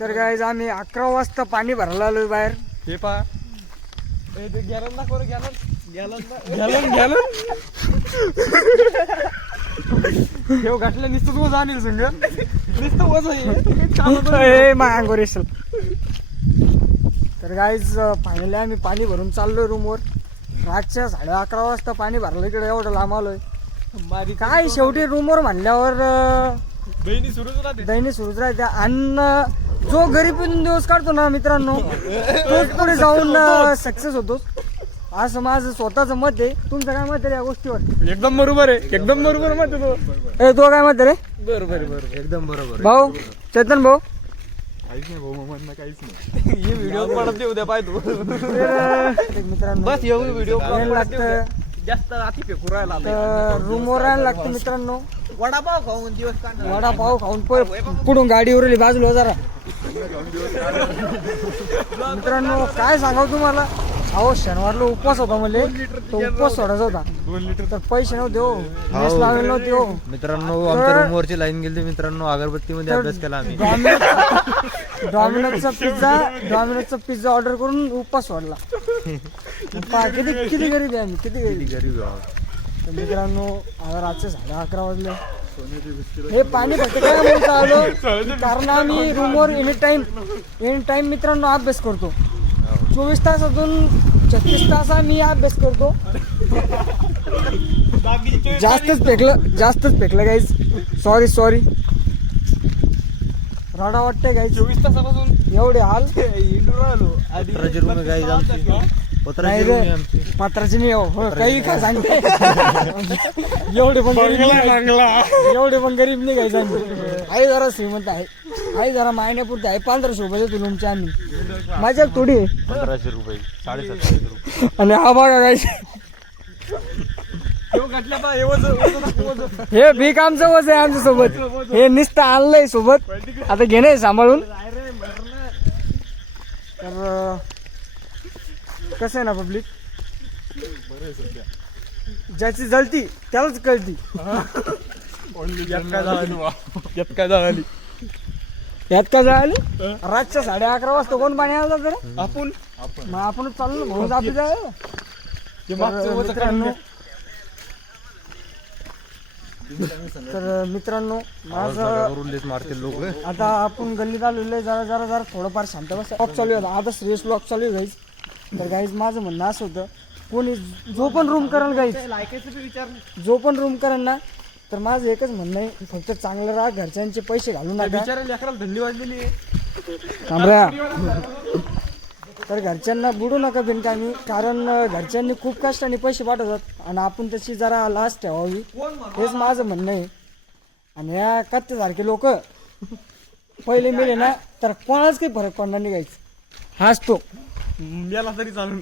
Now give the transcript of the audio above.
तर गाईज आम्ही 11 वाजता पाणी भरायला आलोय बाहेर. हे पहा गॅलन दाखव गॅलन गॅलन हे घातलं नुसतं वज आणील संग नुसतं वज ए मांगोर येशील. तर गाईज फायनली आम्ही पाणी भरून चाललोय रूमवर. रातच्या 11:30 वाजता पाणी भरलं इकडे एवढं लांब आलोय. काय शेवटी रूमवर म्हणल्यावर दैनी सुरूच राहते. आणि जो गरीबीतून दिवस काढतो ना मित्रांनो तोच पुढे जाऊन सक्सेस होतो असं माझं स्वतःच मत आहे. तुमचं काय मत आहे या गोष्टीवर? एकदम बरोबर आहे, एकदम बरोबर मत आहे. तो काय मत रे? बरोबर एकदम बरोबर. भाऊ चेतन भाऊ काहीच नाही भाऊ, मग काहीच नाही. हे व्हिडिओ पडत उद्या पाय तू मित्रांनो. बस एवढं व्हिडिओ लागतं जास्त अति फेकू राहिला. रूमवर राहायला लागतं मित्रांनो. वडापाव खाऊन दिवस काढणार. वडापाव खाऊन पुढून गाडी उरली बाजूला जरा. मित्रांनो काय सांगाव तुम्हाला, अहो शनिवारला उपवास होता मला, तो उपवास सोडायचा होता. 2 लिटर तर पैसे नव्हते हो, मेस लावले नव्हते हो मित्रांनो. आमच्या रूमवरची लाईन गेली मित्रांनो. अगरबत्तीमध्ये अभ्यास केला आम्ही. डॉमिनोजचा पिझ्झा ऑर्डर करून उपवास सोडला. किती गरीब आहे आम्ही, किती गरीब. तर मित्रांनो आता रातचे 11:30 वाजले. हे पाणी फक्त काय म्हणतो आलो कारण आम्ही रूमवर एनी टाइम मित्रांनो अभ्यास करतो. 24 तासातून 36 तास आम्ही अभ्यास करतो. जास्तच फेकलं गाईज. सॉरी राडा वाटतंय गाईज. 24 तासापासून एवढे हाल. इंडोर आलो पत्राची रूम आहे आमची. पत्राची रूम आहे आमची. पत्राची नाही हो, काही काय सांगते. एवढे पण गरीब नाही काही सांगते. आई जरा श्रीमंत आहे, आई जरा महिन्यापुरते आहे. 1500 रुपये देतो रूमचे आम्ही. माझ्या थोडी 1500 रुपये 750 रुपये. आणि हा बघा काय हे भीक आमचं वज आहे आमच्या सोबत. हे नुसतं आणलंय सोबत, आता घेणं सांभाळून. तर कसं आहे ना पब्लिक, ज्याची जळती त्यालाच कळती. यात काय जळाली? रातच्या 11:30 वाजता कोण पाणी आलं तर आपण मग आपणच चाललो ना भाऊ आपली जायला. तर मित्रांनो माझं मारतील लोक. आता आपण गल्लीत आलेलो आहे. जरा थोडंफार शांत बस. ब्लॉग चालू आहे आता सिरियस ब्लॉग चालू आहे गाईज. तर गाईज माझं म्हणणं असं होतं, कोणी जो पण रूम करेल गाईज, जो पण रूम करेल ना, तर माझं एकच म्हणणं आहे, फक्त चांगलं राहा, घरच्यांचे पैसे घालू नका. लेकराला धंदी वाजलेली थांबरा. तर घरच्यांना बुडू नका बिनकामी, कारण घरच्यांनी खूप कष्टाने पैसे पाठवतात आणि आपण त्याची जरा लाज ठेवावी, हेच माझं म्हणणं आहे. आणि या कत्तेसारखे लोक पहिले मेले ना तर कोणालाच काही फरक पडणार नाही गाईच. हाच तो याला तरी चालून